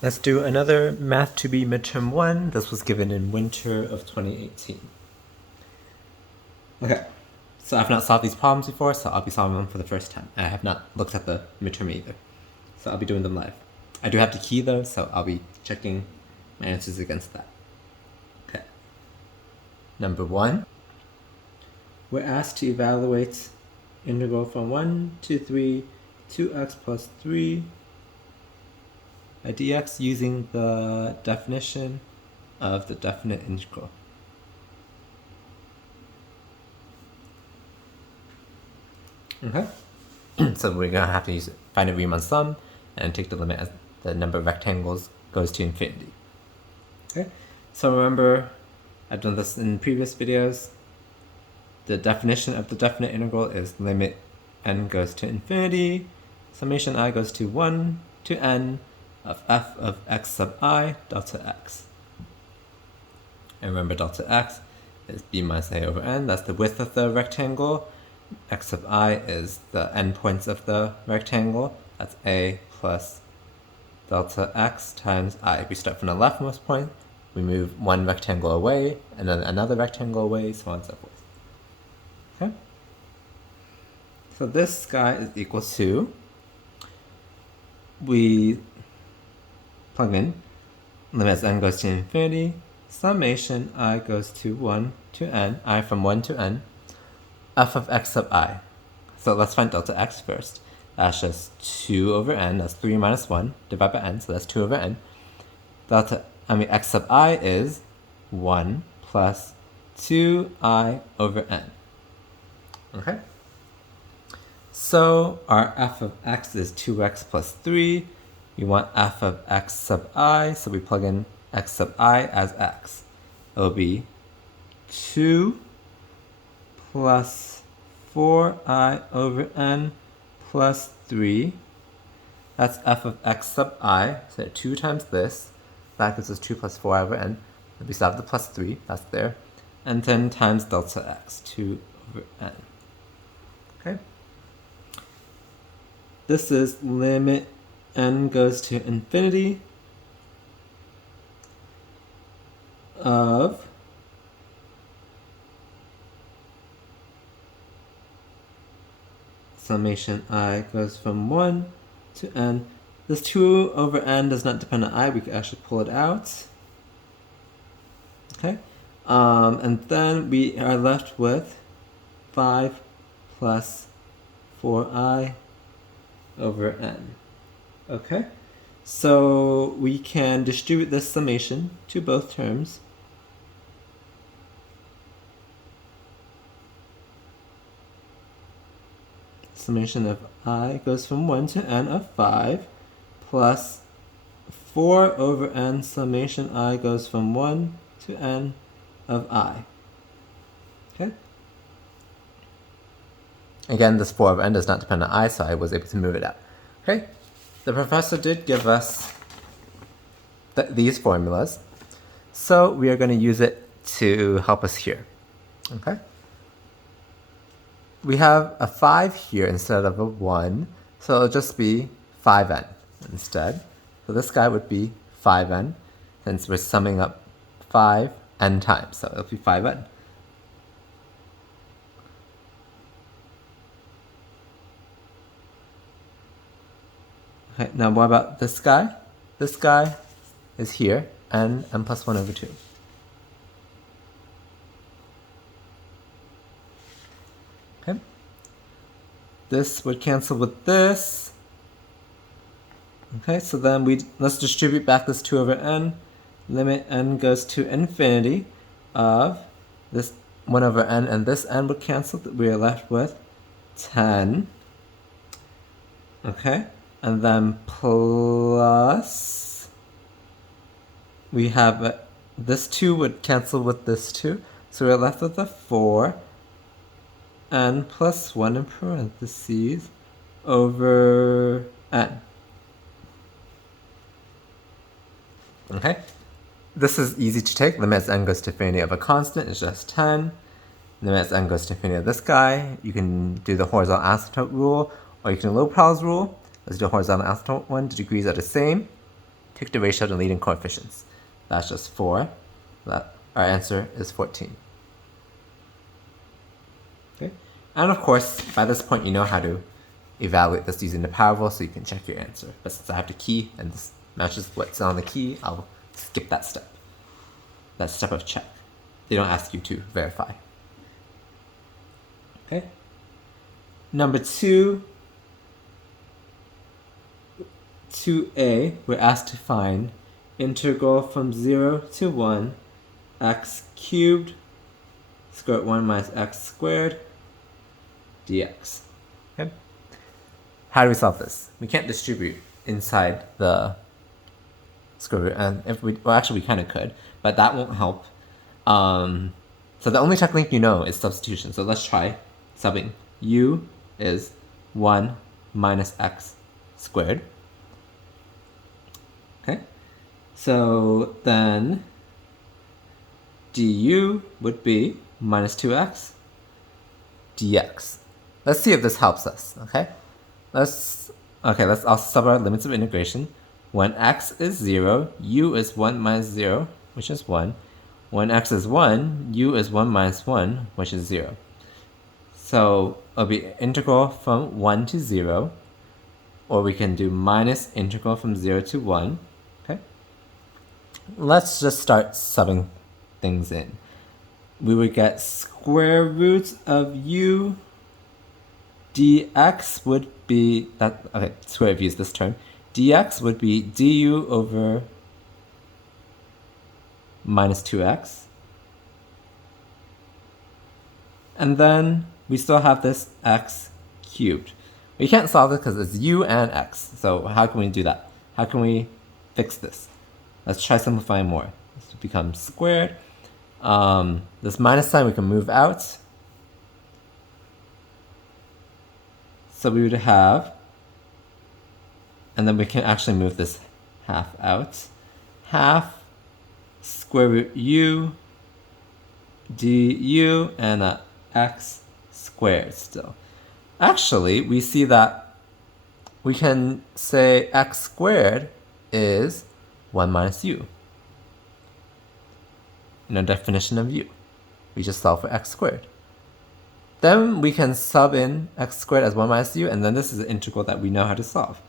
Let's do another Math 2B Midterm 1. This was given in winter of 2018. Okay, so I've not solved these problems before, so I'll be solving them for the first time. I have not looked at the midterm either, so I'll be doing them live. I do have the key though, so I'll be checking my answers against that. Okay. Number 1. We're asked to evaluate integral from 1 to 3, 2x plus 3 dx using the definition of the definite integral. Okay, so we're gonna have to find a Riemann sum and take the limit as the number of rectangles goes to infinity. Okay, so remember, I've done this in previous videos. The definition of the definite integral is limit n goes to infinity, summation I goes to 1 to n of f of x sub I delta x. And remember, delta x is b minus a over n. That's the width of the rectangle. X sub I is the endpoints of the rectangle. That's a plus delta x times I. We start from the leftmost point, we move one rectangle away, and then another rectangle away, so on and so forth. Okay? So this guy is equal to, we plug in limit as n goes to infinity, summation I goes to 1 to n, I from 1 to n, f of x sub I. So let's find delta x first. That's just 2 over n, that's 3 minus 1, divided by n, so that's 2 over n. X sub I is 1 plus 2i over n. Okay? So our f of x is 2x plus 3. We want f of x sub I, so we plug in x sub I as x. It will be 2 plus 4i over n plus 3. That's f of x sub I, so 2 times this. That gives us 2 plus 4 over n. We still have the plus 3, that's there. And then times delta x, 2 over n. Okay? This is limit n goes to infinity of summation I goes from 1 to n. This 2 over n does not depend on I. We could actually pull it out. Okay? And then we are left with 5 plus 4i over n. Okay? So we can distribute this summation to both terms. Summation of I goes from 1 to n of 5 plus 4 over n summation I goes from 1 to n of I. Okay? Again, this 4 over n does not depend on I, so I was able to move it out. Okay? The professor did give us these formulas, so we are going to use it to help us here. Okay? We have a 5 here instead of a 1, so it'll just be 5n instead. So this guy would be 5n, since we're summing up 5n times, so it'll be 5n. Okay, now what about this guy? This guy is here, n plus 1 over 2. Okay. This would cancel with this. Okay, so then let's distribute back this 2 over n. Limit n goes to infinity of this 1 over n, and this n would cancel. We are left with 10. Okay, and then plus, we have this 2 would cancel with this 2, so we're left with a 4 n plus 1 in parentheses over n. Okay, this is easy to take. Limit as n goes to infinity of a constant is just 10. Limit as n goes to infinity of this guy. You can do the horizontal asymptote rule, or you can do L'Hopital's rule. Let's do a horizontal asymptote one. The degrees are the same. take the ratio of the leading coefficients. That's just 4. Our answer is 14. Okay. And of course, by this point, you know how to evaluate this using the power rule, so you can check your answer. But since I have the key and this matches what's on the key, I'll skip that step. That step of check. They don't ask you to verify. Okay. Number 2, 2a, we're asked to find integral from 0 to 1 x cubed square root 1 minus x squared dx. Okay. How do we solve this? We can't distribute inside the square root, and if we, well, actually we kind of could, but that won't help. So the only technique you know is substitution. So let's try subbing. U is 1 minus x squared. Okay. So then du would be minus 2x dx. Let's see if this helps us, okay? Let's also sub our limits of integration. When x is 0, u is 1 minus 0, which is 1. When x is 1, u is 1 minus 1, which is 0. So it'll be integral from 1 to 0, or we can do minus integral from 0 to 1. Okay. Let's just start subbing things in. We would get square root of u dx would be that. Okay, square root of u is this term. Dx would be du over minus 2x. And then we still have this x cubed. We can't solve this because it's u and x. So how can we do that? How can we fix this? Let's try simplifying more. This becomes squared. This minus sign we can move out. So we would have, and then we can actually move this half out. Half square root u du and x squared still. Actually, we see that we can say x squared is 1 minus u. In a definition of u. We just solve for x squared. Then we can sub in x squared as 1 minus u, and then this is an integral that we know how to solve.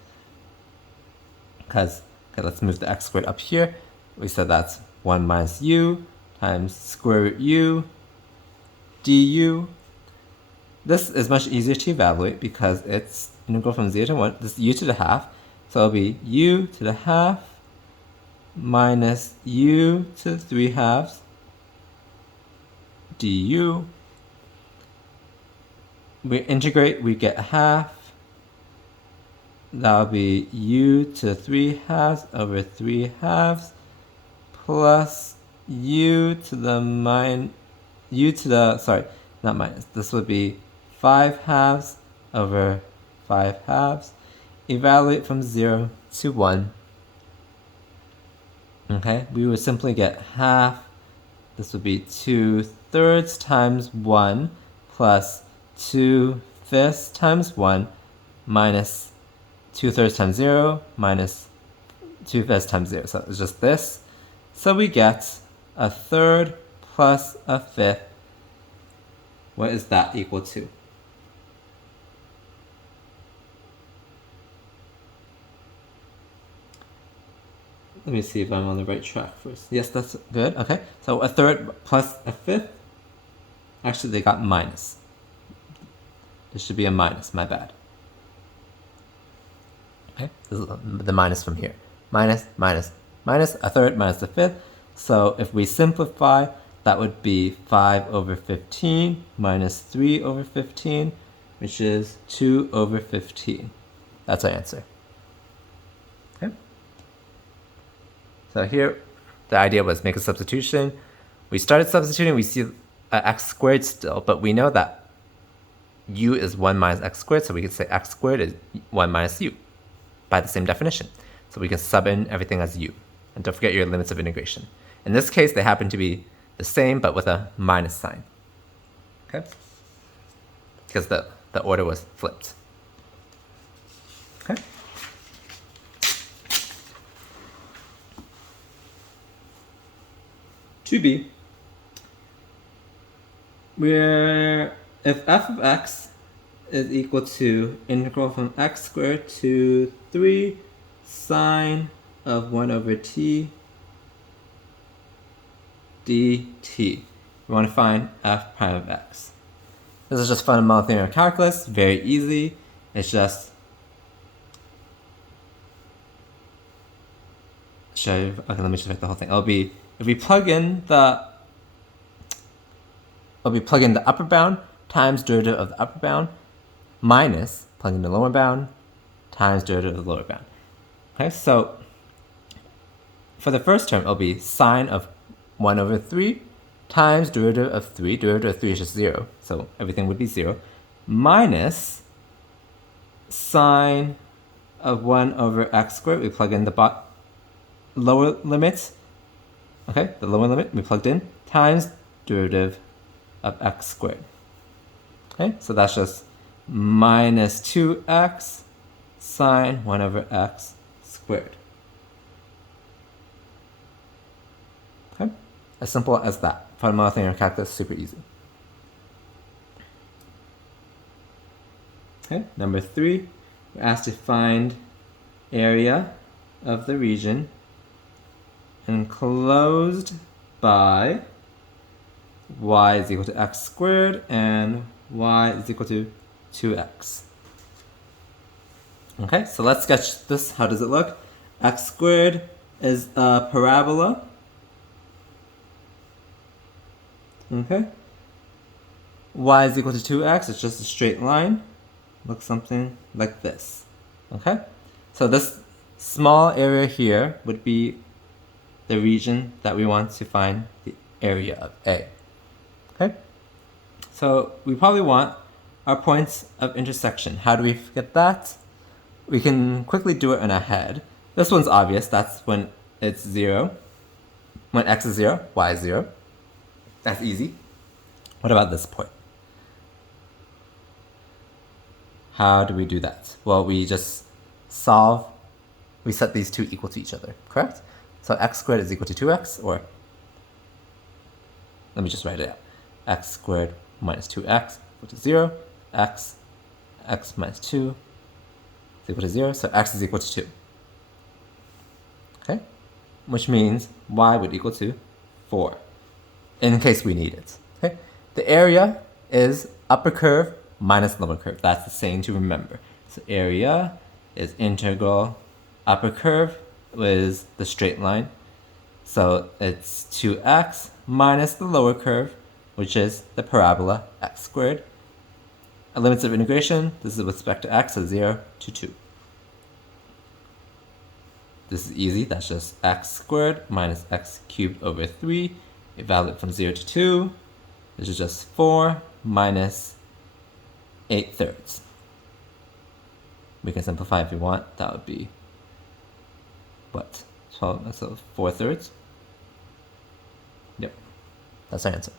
Because, okay, let's move the x squared up here. We said that's 1 minus u times square root u du. This is much easier to evaluate because it's integral from 0 to 1. This is u to the half. So it'll be u to the half minus u to the 3 halves du. We integrate, we get half. That'll be u to 3 halves over 3 halves plus u to the this would be 5 halves over 5 halves. Evaluate from 0 to 1. Okay, we would simply get half. This would be 2/3 times 1 plus 2/5 times 1 minus 2/3 times 0 minus 2/5 times 0. So it's just this. So we get 1/3 plus 1/5. What is that equal to? Let me see if I'm on the right track first. Yes, that's good. Okay, so 1/3 plus 1/5. Actually, they got minus. This should be a minus, my bad. Okay, this is the minus from here. Minus, minus, minus, 1/3 minus 1/5. So if we simplify, that would be 5 over 15 minus 3 over 15, which is 2 over 15. That's our answer. Okay. So here, the idea was make a substitution. We started substituting, we see x squared still, but we know that u is 1 minus x squared, so we can say x squared is 1 minus u by the same definition. So we can sub in everything as u. And don't forget your limits of integration. In this case, they happen to be the same, but with a minus sign. Okay? Because the order was flipped. Okay? 2b, where if f of x is equal to integral from x squared to 3 sine of 1 over t dt. We want to find f prime of x. This is just fundamental theorem of calculus, very easy. It's just show you. Okay, let me just write the whole thing. It'll be if we plug in the upper bound times derivative of the upper bound minus plug in the lower bound times derivative of the lower bound. Okay, so for the first term, it'll be sine of 1 over 3 times derivative of 3. Derivative of 3 is just 0, so everything would be 0, minus sine of 1 over x squared. We plug in the lower limit. Okay, the lower limit we plugged in times derivative of x squared. Okay, so that's just minus 2x sine 1 over x squared. Okay, as simple as that. Fundamental theorem of calculus, super easy. Okay, number 3, we're asked to find area of the region enclosed by y is equal to x squared and y is equal to 2x. Okay, so let's sketch this. How does it look? X squared is a parabola. Okay. Y is equal to 2x. It's just a straight line. Looks something like this. Okay. So this small area here would be the region that we want to find the area of A. Okay. So we probably want our points of intersection. How do we get that? We can quickly do it in our head. This one's obvious. That's when it's 0. When x is 0, y is 0. That's easy. What about this point? How do we do that? Well, we just we set these two equal to each other, correct? So x squared is equal to 2x, or let me just write it out. X squared minus 2x equal to 0. X minus 2 is equal to 0, so x is equal to 2. Okay? Which means y would equal to 4, in case we need it. Okay? The area is upper curve minus lower curve. That's the saying to remember. So area is integral upper curve is the straight line. So it's 2x minus the lower curve, which is the parabola x squared. Limits of integration, this is with respect to x, so 0 to 2. This is easy. That's just x squared minus x cubed over 3. Evaluate from 0 to 2. This is just 4 minus 8/3. We can simplify if we want. That would be what? 12, so 4/3. Yep, that's our answer.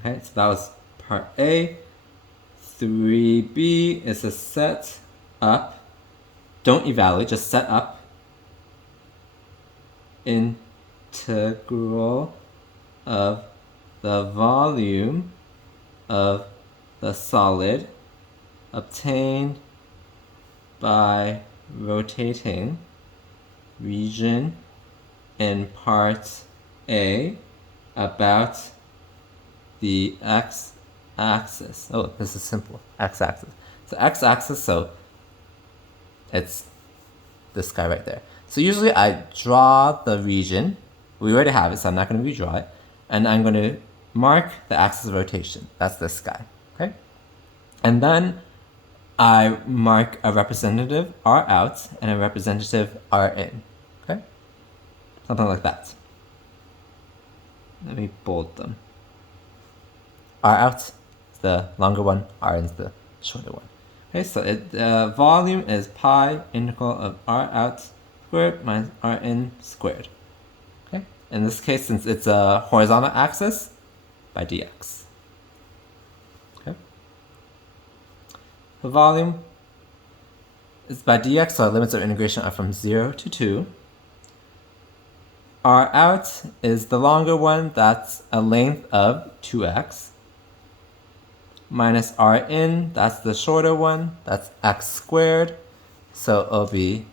Okay, so that was part A. 3B is a set up. Don't evaluate, just set up integral of the volume of the solid obtained by rotating region in part A about the x-axis. Oh, this is simple. X-axis. So x-axis, so it's this guy right there. So usually I draw the region. We already have it, so I'm not going to redraw it. And I'm going to mark the axis of rotation. That's this guy. Okay? And then I mark a representative R out and a representative R in. Okay? Something like that. Let me bold them. R out is the longer one, R in is the shorter one. Okay, so the volume is pi integral of R out squared minus R in squared. Okay, in this case, since it's a horizontal axis, by dx. Okay, the volume is by dx, so our limits of integration are from 0 to 2. R out is the longer one, that's a length of 2x. Minus R in, that's the shorter one, that's x squared. So it'll be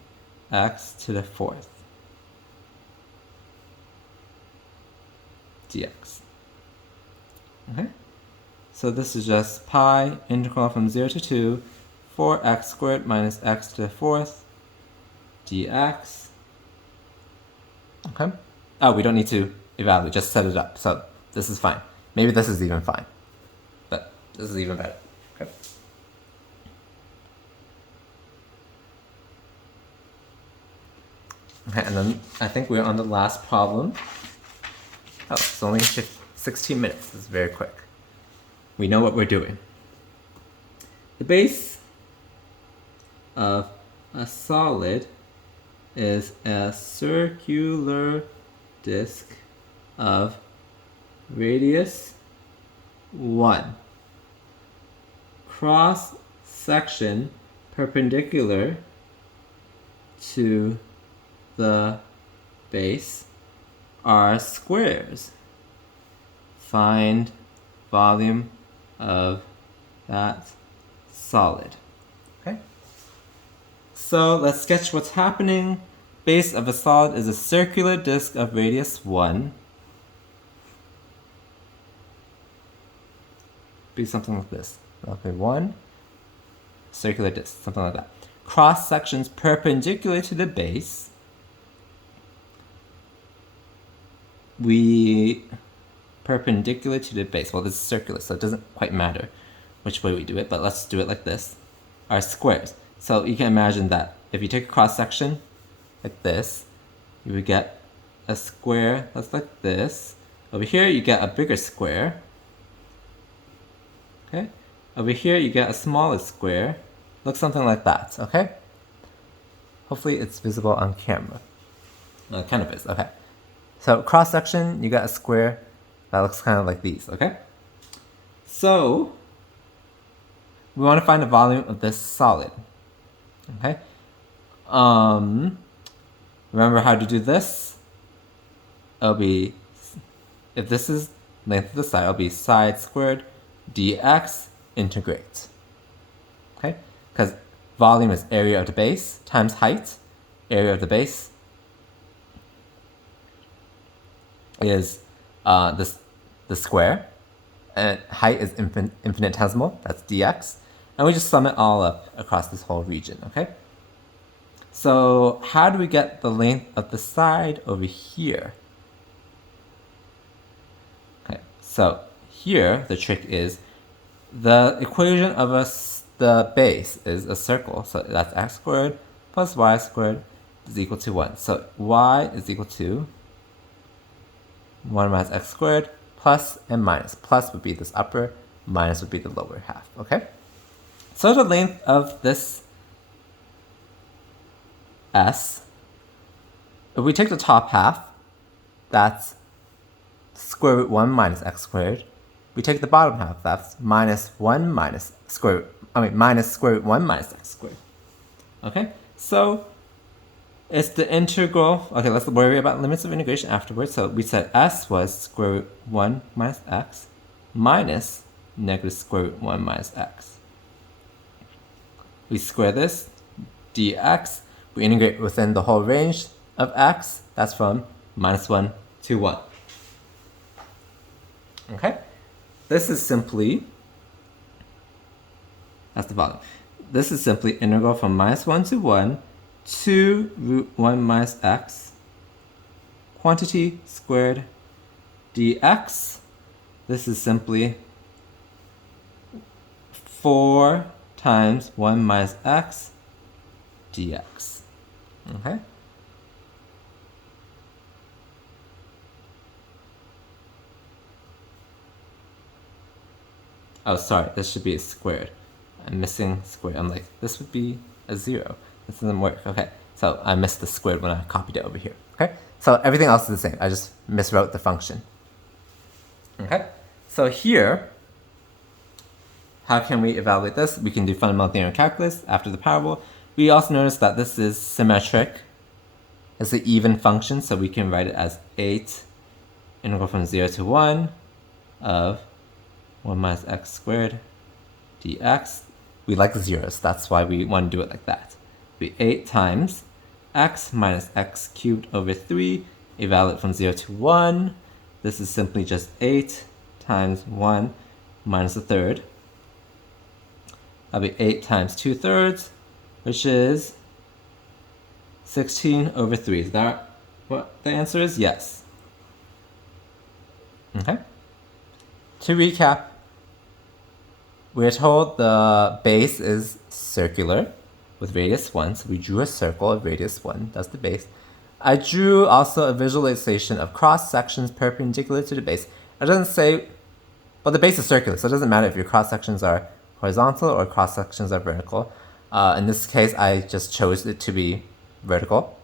x to the 4th dx. Okay? So this is just pi integral from 0 to 2, 4x squared minus x to the 4th dx. Okay? Oh, we don't need to evaluate, just set it up. So this is fine. Maybe this is even fine. But this is even better. Okay? Okay, and then I think we're on the last problem. Oh, it's only 16 minutes. This is very quick. We know what we're doing. The base of a solid is a circular disk of radius 1. Cross section perpendicular to the base are squares. Find volume of that solid. Okay? So let's sketch what's happening. Base of a solid is a circular disk of radius 1. Be something like this. Okay, 1. Circular disk, something like that. Cross sections perpendicular to the base. Perpendicular to the base. Well, this is circular, so it doesn't quite matter which way we do it, but let's do it like this. Are squares. So you can imagine that if you take a cross section like this, you would get a square that's like this. Over here, you get a bigger square. Okay? Over here, you get a smaller square. Looks something like that, okay? Hopefully it's visible on camera. It kind of is, okay. So cross section, you got a square that looks kind of like these, okay? So we want to find the volume of this solid, okay? Remember how to do this? It'll be, if this is length of the side, it'll be side squared dx integrate, okay? Because volume is area of the base times height. Area of the base is the square, and height is infinitesimal, that's dx, and we just sum it all up across this whole region, okay? So how do we get the length of the side over here? Okay, so here the trick is the equation of the base is a circle, so that's x squared plus y squared is equal to 1. So y is equal to 1 minus x squared plus and minus. Plus would be this upper, minus would be the lower half, okay? So the length of this S, if we take the top half, that's square root 1 minus x squared. We take the bottom half, that's minus 1 minus square root, minus square root 1 minus x squared. Okay, so it's the integral. Okay, let's worry about limits of integration afterwards. So we said S was square root 1 minus x minus negative square root 1 minus x. We square this, dx. We integrate within the whole range of x. That's from minus 1 to 1. Okay? This is simply, that's the volume. This is simply integral from minus 1 to 1 to root 1 minus x, quantity squared dx. This is simply 4 times 1 minus x dx. Okay? Oh, sorry, this should be a squared. I'm missing squared. I'm like, this would be a 0. This doesn't work. Okay, so I missed the squared when I copied it over here. Okay, so everything else is the same. I just miswrote the function. Okay, so here, how can we evaluate this? We can do fundamental theorem calculus after the parable. We also notice that this is symmetric It's an even function, so we can write it as 8 integral from 0 to 1 of 1 minus x squared dx. We like zeros, that's why we want to do it like that. Be 8 times x minus x cubed over 3, evaluate from 0 to 1. This is simply just 8 times 1 minus a third. That'll be 8 times 2/3, which is 16 over 3. Is that what the answer is? Yes. Okay. To recap, we're told the base is circular with radius 1, so we drew a circle of radius 1, that's the base. I drew also a visualization of cross sections perpendicular to the base. It doesn't say, well, the base is circular, so it doesn't matter if your cross sections are horizontal or cross sections are vertical. In this case, I just chose it to be vertical.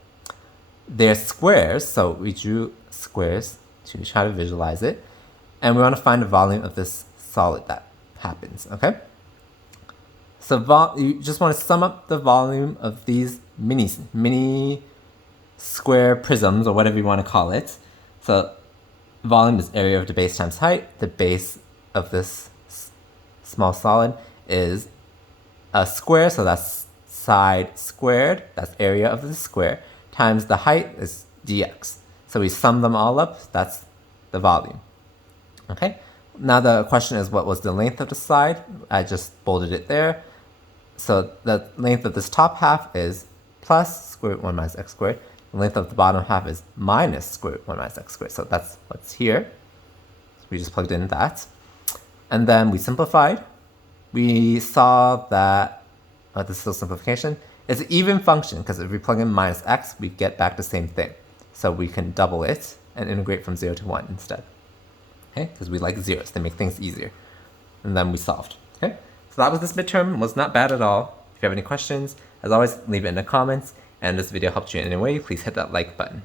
They're squares, so we drew squares to try to visualize it. And we want to find the volume of this solid that happens, okay? So you just want to sum up the volume of these mini square prisms, or whatever you want to call it. So volume is area of the base times height. The base of this small solid is a square, so that's side squared, that's area of the square, times the height is dx. So we sum them all up, that's the volume. Okay, now the question is, what was the length of the side? I just bolded it there. So the length of this top half is plus square root 1 minus x squared. The length of the bottom half is minus square root 1 minus x squared. So that's what's here. So we just plugged in that. And then we simplified. We saw that, this is still simplification, it's an even function, because if we plug in minus x, we get back the same thing. So we can double it and integrate from 0 to 1 instead. Okay, because we like zeros, they make things easier. And then we solved. Okay, so that was this midterm. It was not bad at all. If you have any questions, as always, leave it in the comments. And if this video helped you in any way, please hit that like button.